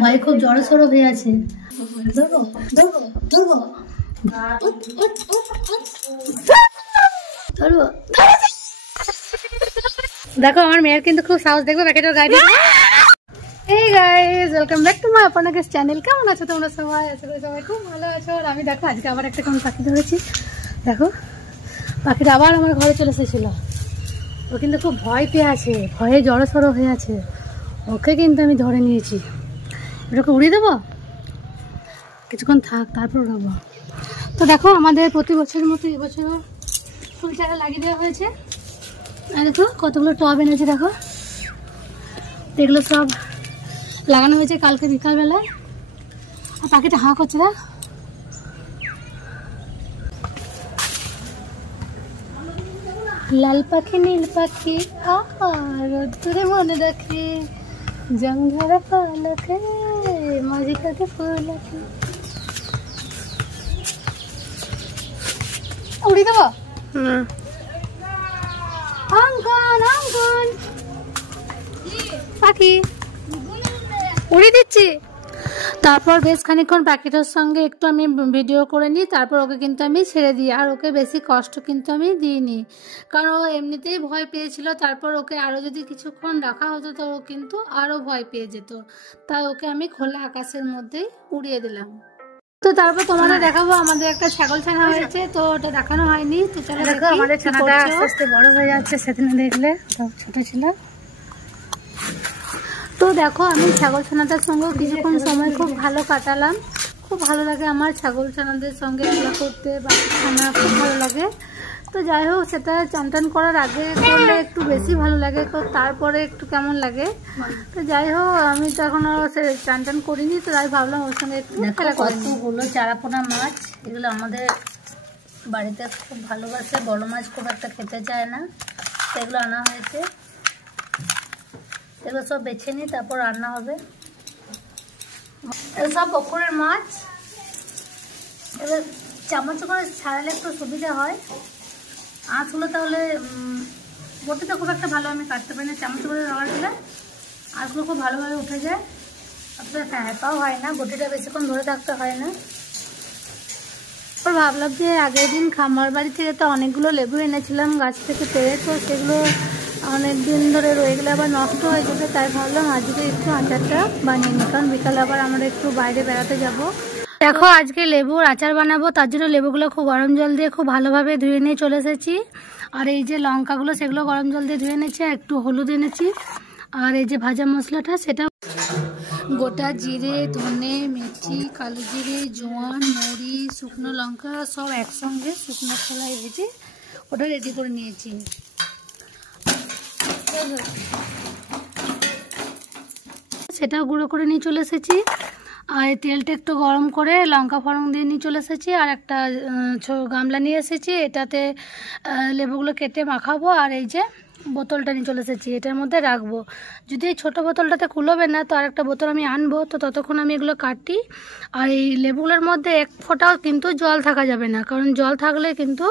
ভাই খুব জড়ো সড়ো হয়ে আছে। দেখো আমার মেয়ের কিন্তু খুব সাহস, দেখবো প্যাকেটের গাড়ি। এই guys, welcome back to my আপনাকে চ্যানেল। কেমন আছো তোমরা সবাই? আশা করি সবাই খুব ভালো আছো। আর আমি দেখো আজকে আবার একটা কোন পাখি ধরেছি। দেখো পাখিটা আবার আমার ঘরে চলে এসেছিল। ও কিন্তু খুব ভয় পেয়ে আছে, ভয়ে জড়ো সড়ো হয়ে আছে। ওকে কিন্তু আমি ধরে নিয়েছি। এটাকে উড়িয়ে দেবো, কিছুক্ষণ থাক তারপর উড়াবো। তো দেখো আমাদের প্রতি বছরের মতো এবছরও ফুল চারা লাগিয়ে দেওয়া হয়েছে। আর দেখো কতগুলো টব এনেছে, দেখো এগুলো সব লাগানো হয়েছে কালকে বিকালবেলায়। আর পাখিটা হাঁ করছে, দেখ। লাল পাখি নীল পাখি আর দূরে মনে রাখি, জংধরা পালকে মাঝি কাকে ফুল উড়ি দেবো। অঙ্কন অঙ্কন পাখি উড়িয়ে দিচ্ছি। তারপর বেশ খানিক্ষণ পাখিটার সঙ্গে একটু আমি ভিডিও করে নিই, তারপর ওকে কিন্তু আমি ছেড়ে দিই। আর ওকে বেশি কষ্ট কিন্তু আমি দিইনি, কারণ ও এমনিতেই ভয় পেয়েছিল। তারপর ওকে আরও যদি কিছুক্ষণ রাখা হতো তো ও কিন্তু আরও ভয় পেয়ে যেত। তাই ওকে আমি খোলা আকাশের মধ্যেই উড়িয়ে দিলাম। তো তারপর তোমাদের দেখাবো আমাদের একটা ছাগল ছানা হয়েছে, তো ওটা দেখানো হয়নি। তো চলো দেখো আমাদের ছানাটা আস্তে আস্তে বড় হয়ে যাচ্ছে। সেদিনে দেখলে ছোট ছিল। তো দেখো আমি ছাগল ছানাটার সঙ্গেও কিছুক্ষণ সময় খুব ভালো কাটালাম। খুব ভালো লাগে আমার ছাগল ছানাদের সঙ্গে খেলা করতে, বাচ্চা ছানা খুব ভালো লাগে। তো যাই হোক, সেটা চান টান করার আগে করলে একটু বেশি ভালো লাগে, তো তারপরে একটু কেমন লাগে। তো যাই হোক, আমি তো এখনো চান টান করিনি, তো তাই ভাবলাম ওর সঙ্গে একটু খেলা করি। কতগুলো চারাপোনা মাছ, এগুলো আমাদের বাড়িতে খুব ভালোবাসে। বড় মাছ খুব একটা খেতে চায় না, তো এগুলো আনা হয়েছে। এগুলো সব বেছে নিই, তারপর রান্না হবে। এগুলো সব পুকুরের মাছ। এবার চামচ করে ছাড়ালে একটু সুবিধা হয়। আঁশগুলো তাহলে বটিতে খুব একটা ভালো আমি কাটতে পারি না, চামচ করে রগড় দিলে আঁশগুলো খুব ভালোভাবে উঠে যায়। অতটা হ্যাঁপাও হয় না, বটিটা বেশিক্ষণ ধরে থাকতে হয় না। ভাবলাম যে আগের দিন খামার বাড়ি থেকে তো অনেকগুলো লেবু এনেছিলাম গাছ থেকে পেরে, তো সেগুলো অনেক দিন ধরে রয়ে গেলে আবার নষ্ট হয়ে যাবে। তাই ভাবলাম আজকে একটু আচারটা বানিয়ে নিই, কারণ বিকালে আবার আমরা একটু বাইরে বেড়াতে যাব। দেখো আজকে লেবুর আচার বানাবো, তার জন্য লেবুগুলো খুব গরম জল দিয়ে খুব ভালোভাবে ধুয়ে নিয়ে চলে এসেছি। আর এই যে লঙ্কাগুলো সেগুলো গরম জল দিয়ে ধুয়ে এনেছি, আর একটু হলুদ এনেছি। আর এই যে ভাজা মশলাটা, সেটা গোটা জিরে, ধনে, মেথি, কালো জিরে, জোয়ান, মরি, শুকনো লঙ্কা সব একসঙ্গে শুকনো খোলায় ভেজে ওটা রেডি করে নিয়েছি। সেটাও গুঁড়ো করে নিয়ে চলে এসেছি। আর তেলটা একটু গরম করে লঙ্কা ফোড়ন দিয়ে নিয়ে চলে এসেছি। আর একটা গামলা নিয়ে এসেছি, এটাতে লেবুগুলো কেটে মাখাবো। আর এই যে বোতলটা নিয়ে চলে এসেছি, এটার মধ্যে রাখবো। যদি এই ছোটো বোতলটাতে কুলোবে না, তো আরেকটা বোতল আমি আনবো। তো ততক্ষণ আমি এগুলো কাটি। আর এই লেবুগুলোর মধ্যে এক ফোঁটাও কিন্তু জল থাকা যাবে না, কারণ জল থাকলে কিন্তু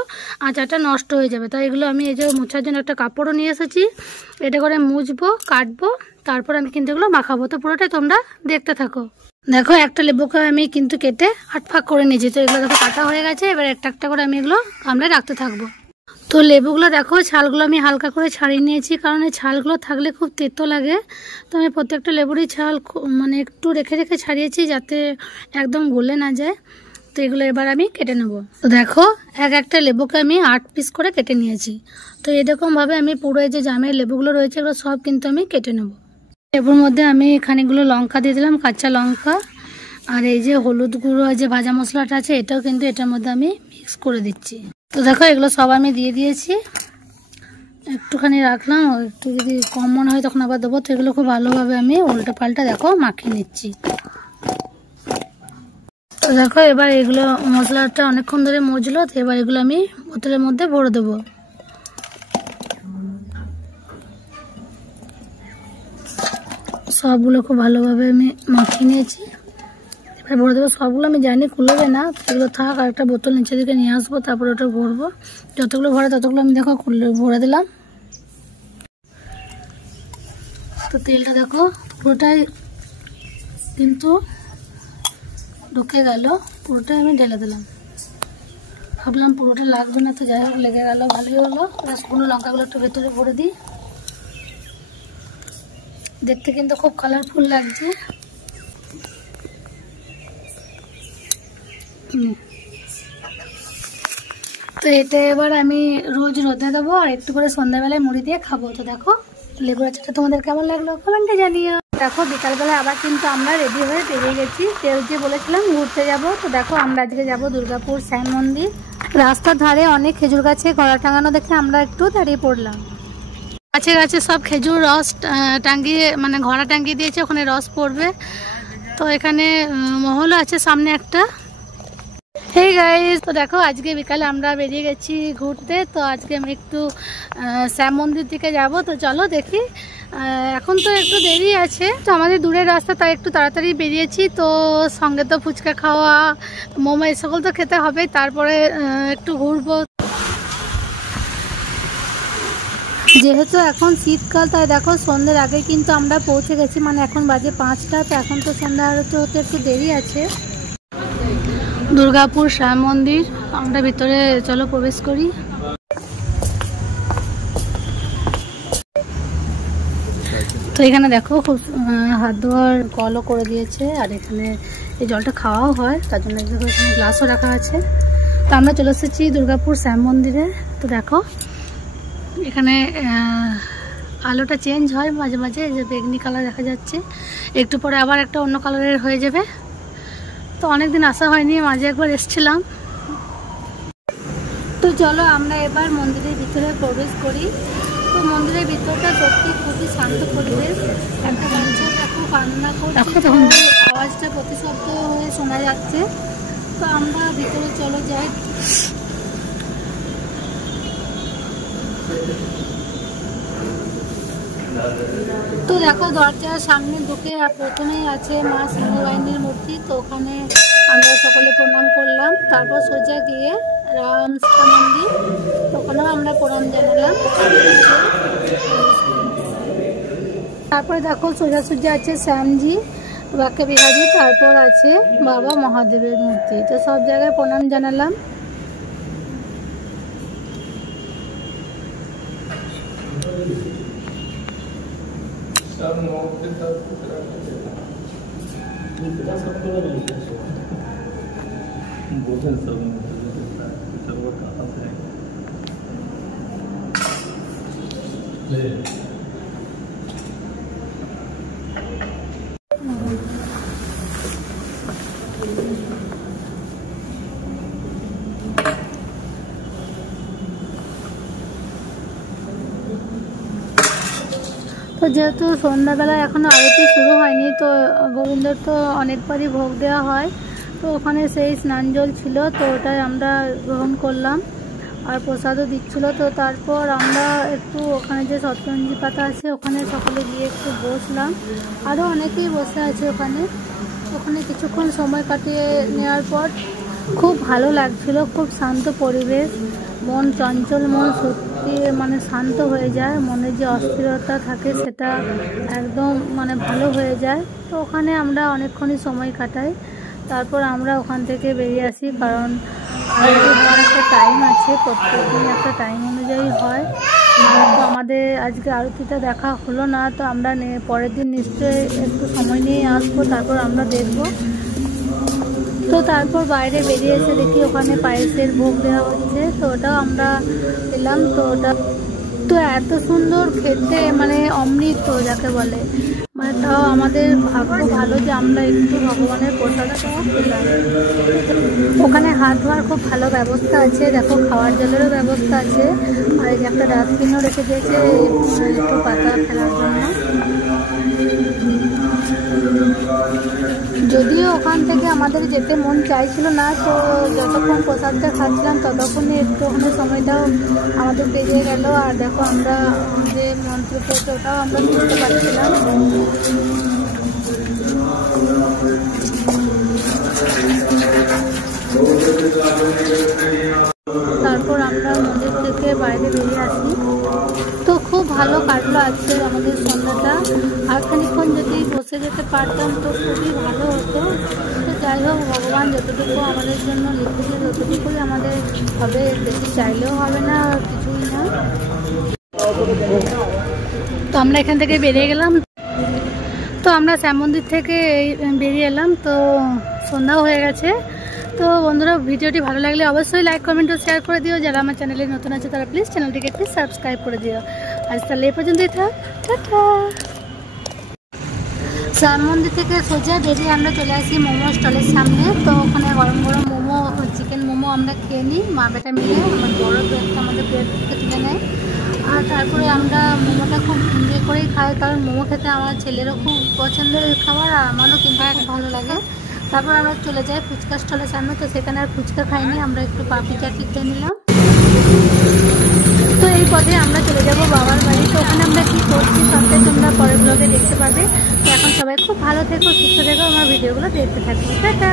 আচারটা নষ্ট হয়ে যাবে। তাই এগুলো আমি এই যে মোছার জন্য একটা কাপড়ও নিয়ে এসেছি, এটা করে মুছবো, কাটবো, তারপর আমি কিন্তু এগুলো মাখাবো। তো পুরোটাই তোমরা দেখতে থাকো। দেখো একটা লেবুকে আমি কিন্তু কেটে 8 ভাগ করে নিয়েছি। তো এগুলো দেখো কাটা হয়ে গেছে। এবার একটা একটা করে আমি এগুলো গামলায় রাখতে থাকবো। তো লেবুগুলো দেখো ছালগুলো আমি হালকা করে ছাড়িয়ে নিয়েছি, কারণ এই ছালগুলো থাকলে খুব তেতো লাগে। তো আমি প্রত্যেকটা লেবুরই ছাল মানে একটু রেখে রেখে ছাড়িয়েছি, যাতে একদম গলে না যায়। তো এগুলো এবার আমি কেটে নেব। তো দেখো একটা লেবুকে আমি 8 পিস করে কেটে নিয়েছি। তো এরকমভাবে আমি পুরো এই যে জামের লেবুগুলো রয়েছে এগুলো সব কিন্তু আমি কেটে নেব। লেবুর মধ্যে আমি খানিকগুলো লঙ্কা দিয়ে দিলাম, কাঁচা লঙ্কা। আর এই যে হলুদ গুঁড়ো, যে ভাজা মশলাটা আছে এটাও কিন্তু এটার মধ্যে আমি মিক্স করে দিচ্ছি। তো দেখো এগুলো সব আমি দিয়ে দিয়েছি, একটুখানি রাখলাম। একটু যদি কম মনে হয় তখন আবার দেবো। তো এগুলো খুব ভালোভাবে আমি উল্টো পাল্টা দেখো মাখিয়ে নিচ্ছি। তো দেখো এবার এগুলো মশলাটা অনেকক্ষণ ধরে মজলো, তো এবার এগুলো আমি বোতলের মধ্যে ভরে দেবো। সবগুলো খুব ভালোভাবে আমি মাখিয়ে নিয়েছি, এবার ভরে দেবো। সবগুলো আমি জানি খুলবে না, এগুলো থাক। আর একটা বোতল নিচের দিকে নিয়ে আসবো, তারপরে ওটা ভরবো। যতগুলো ভরে ততগুলো আমি দেখো ভরে দিলাম। তো তো তেলটা দেখো পুরোটাই কিন্তু ঢুকে গেল, পুরোটাই আমি ঢেলে দিলাম। ভাবলাম পুরোটা লাগবে না, তো যাই হোক লেগে গেল, ভালোই হলো। শুকনো লঙ্কাগুলো একটু ভেতরে ভরে দিই। দেখতে কিন্তু খুব কালারফুল লাগছে। তো এটা এবার আমি রোজ রোদে দেবো আর একটু করে সন্ধ্যাবেলায় মুড়ি দিয়ে খাবো। তো দেখো লেবুর আচারটা তোমাদের কেমন লাগলো কমেন্টে জানিও। দেখো বিকালবেলা আবার কিন্তু আমরা রেডি হয়ে বেরিয়ে গেছি। তেল যে বলেছিলাম ঘুরতে যাব, তো দেখো আমরা আজকে যাব দুর্গাপুর শ্যাম মন্দির। রাস্তার ধারে অনেক খেজুর গাছে ঘোড়া টাঙানো দেখে আমরা একটু দাঁড়িয়ে পড়লাম। গাছে গাছে সব খেজুর রস টাঙ্গিয়ে, মানে ঘোড়া টাঙ্গিয়ে দিয়েছে, ওখানে রস পড়বে। তো এখানে মহলও আছে সামনে একটা। হেই গাইস, তো দেখো আজকে বিকালে আমরা বেরিয়ে গেছি ঘুরতে। তো আজকে আমি একটু শ্যাম মন্দির দিকে যাব। তো চলো দেখি, এখন তো একটু দেরি আছে, তো আমাদের দূরের রাস্তা, তাই একটু তাড়াতাড়ি বেরিয়েছি। তো সঙ্গে তো ফুচকা খাওয়া, মোমো এই সকল তো খেতে হবে, তারপরে একটু ঘুরবো। যেহেতু এখন শীতকাল, তাই দেখো সন্ধ্যের আগে কিন্তু আমরা পৌঁছে গেছি, মানে এখন বাজে 5টা। তো এখন তো সন্ধ্যা আরতি হতে একটু দেরি আছে। দুর্গাপুর শ্যাম মন্দির, আমরা ভিতরে চলো প্রবেশ করি। তো এখানে দেখো খুব হাত ধোয়ার কলও করে দিয়েছে, আর এখানে এই জলটা খাওয়াও হয়, তার জন্য এখানে গ্লাসও রাখা আছে। তো আমরা চলে এসেছি দুর্গাপুর শ্যাম মন্দিরে। তো দেখো এখানে আলোটা চেঞ্জ হয় মাঝে মাঝে, যে বেগনি কালার দেখা যাচ্ছে, একটু পরে আবার একটা অন্য কালারের হয়ে যাবে। তো অনেকদিন আসা হয়নি, মাঝে একবার এসেছিলাম। তো চলো আমরা এবার মন্দিরের ভিতরে প্রবেশ করি। তো মন্দিরের ভিতরটা সত্যি খুবই শান্ত পরিবেশ। একটা বাচ্চা দেখো কান্না করছে, আওয়াজটা প্রতিশব্দ হয়ে শোনা যাচ্ছে। তো আমরা ভিতরে চলো যাই। তো দেখো দরজার সামনে ঢুকে প্রথমেই আছে মা সিংহবাহিনীর মূর্তি। তো ওখানে আমরা সকলে প্রণাম করলাম। তারপর সোজা গিয়ে রাম সীতা মন্দির, ওখানেও আমরা প্রণাম জানালাম। তারপরে দেখো সোজাসুজি আছে শ্যামজি, বাক্যে বিহারী, তারপর আছে বাবা মহাদেবের মূর্তি। তো সব জায়গায় প্রণাম জানালাম। তো যেহেতু সন্ধ্যাবেলা এখনো আরতি শুরু হয়নি, তো গোবিন্দর তো অনেকবারই ভোগ দেওয়া হয়। তো ওখানে সেই স্নান জল ছিল, তো ওটাই আমরা গ্রহণ করলাম, আর প্রসাদও দিচ্ছিলো। তো তারপর আমরা একটু ওখানে যে শতরঞ্জি পাতা আছে ওখানে সকলে গিয়ে একটু বসলাম। আরও অনেকেই বসে আছে ওখানে। ওখানে কিছুক্ষণ সময় কাটিয়ে নেওয়ার পর খুব ভালো লাগছিল, খুব শান্ত পরিবেশ। মন চঞ্চল, মন সত্যি মানে শান্ত হয়ে যায়, মনে যে অস্থিরতা থাকে সেটা একদম মানে ভালো হয়ে যায়। তো ওখানে আমরা অনেকক্ষণই সময় কাটাই। তারপর আমরা ওখান থেকে বেরিয়ে আসি, কারণ আরতি হওয়ার একটা টাইম আছে, প্রত্যেকদিন একটা টাইম অনুযায়ী হয়। তো আমাদের আজকে আরতিটা দেখা হলো না, তো আমরা পরের দিন নিশ্চয়ই একটু সময় নিয়ে আসবো, তারপর আমরা দেখব। তো তারপর বাইরে বেরিয়ে এসে দেখি ওখানে পায়েসের ভোগ দেওয়া হচ্ছে, তো ওটাও আমরা পেলাম। তো ওটা তো এত সুন্দর খেতে, মানে অমৃত যাকে বলে, মানে তাও আমাদের ভাগ্য ভালো যে আমরা একটু ভগবানের প্রসাদটাও পেলাম। ওখানে হাত ধোয়ার খুব ভালো ব্যবস্থা আছে, দেখো খাওয়ার জলেরও ব্যবস্থা আছে, আর এই যে একটা ডাস্টবিনও রেখে দিয়েছে একটু পাতা ফেলার জন্য। যদিও ওখান থেকে আমাদের যেতে মন চাইছিল না, তো যতক্ষণ প্রসাদটা খাচ্ছিলাম ততক্ষণই একটু ওখানে সময়টাও আমাদের পেরিয়ে গেল। আর দেখো আমরা যে মন্ত্র পড়ছে ওটাও আমরা বুঝতে পারছিলাম। তারপর আমরা মন্দির থেকে বাইরে বেরিয়ে আসি। তো খুব ভালো কাটলো আজকে আমাদের সন্ধ্যাটা। আর খানিক্ষণ যদি বসে যেতে পারতাম তো খুবই ভালো হতো। তো যাই হোক, ভগবান যতটুকু আমাদের জন্য লিখেছে ততটুকুই আমাদের হবে, বেশি চাইলেও হবে না, কিছুই না। তো আমরা এখান থেকে বেরিয়ে গেলাম। তো আমরা শ্যাম মন্দির থেকে বেরিয়ে এলাম, তো সন্ধ্যাও হয়ে গেছে। তো বন্ধুরা, ভিডিওটি ভালো লাগলে অবশ্যই লাইক কমেন্ট ও শেয়ার করে দিও। যারা আমার চ্যানেলে নতুন আছে তারা প্লিজ চ্যানেলটিকে প্লিজ সাবস্ক্রাইব করে দিও। আজ তাহলে এই পর্যন্তই থাক, টাটা। শ্যাম মন্দির থেকে সোজা বেরিয়ে আমরা চলে আসি মোমো স্টলের সামনে। তো ওখানে গরম গরম মোমো, চিকেন মোমো আমরা খেয়ে নিই মা বেটা মিলে। আমার বড় প্লেটটা আমাদের প্লেট থেকে তুলে নেয়। আর তারপরে আমরা মোমোটা খুব এনজয় করেই খাই, কারণ মোমো খেতে আমার ছেলেরও খুব পছন্দের খাবার আর আমারও কিন্তু খুব ভালো লাগে। তারপর আমরা চলে যাই ফুচকা স্টলের সামনে। তো সেখানে আর ফুচকা খাইনি, আমরা একটু পাপড়ি চাট খেয়ে নিলাম। তো এই পথে আমরা চলে যাব বাবার বাড়ি। তো ওখানে আমরা কী করছি সবটাই তোমরা পরের ব্লগে দেখতে পাবে। তো এখন সবাই খুব ভালো থেকো, সুস্থ থেকো, আমার ভিডিওগুলো দেখতে থাকবে। টাটা।